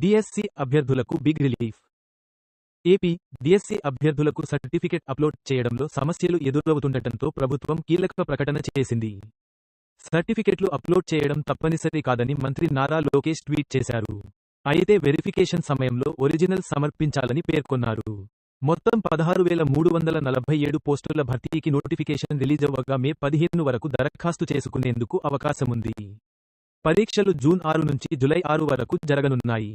DSC అభ్యర్థులకు big relief. AP DSC అభ్యర్థులకు certificate upload చేయడంలో సమస్యలు ఎదురవుతుండటంతో ప్రభుత్వం కీలక ప్రకటన చేసింది. సర్టిఫికెట్లు అప్లోడ్ చేయడం తప్పనిసరి కాదని మంత్రి నారా లోకేష్ ట్వీట్ చేశారు. అయితే వెరిఫికేషన్ సమయంలో ఒరిజినల్ సమర్పించాలని పేర్కొన్నారు. మొత్తం 16,347 పోస్టుల భర్తీకి నోటిఫికేషన్ రిలీజవ్వగా మే 15 వరకు దరఖాస్తు చేసుకునేందుకు అవకాశముంది. పరీక్షలు జూన్ 6 నుంచి జూలై 6 వరకు జరగనున్నాయి.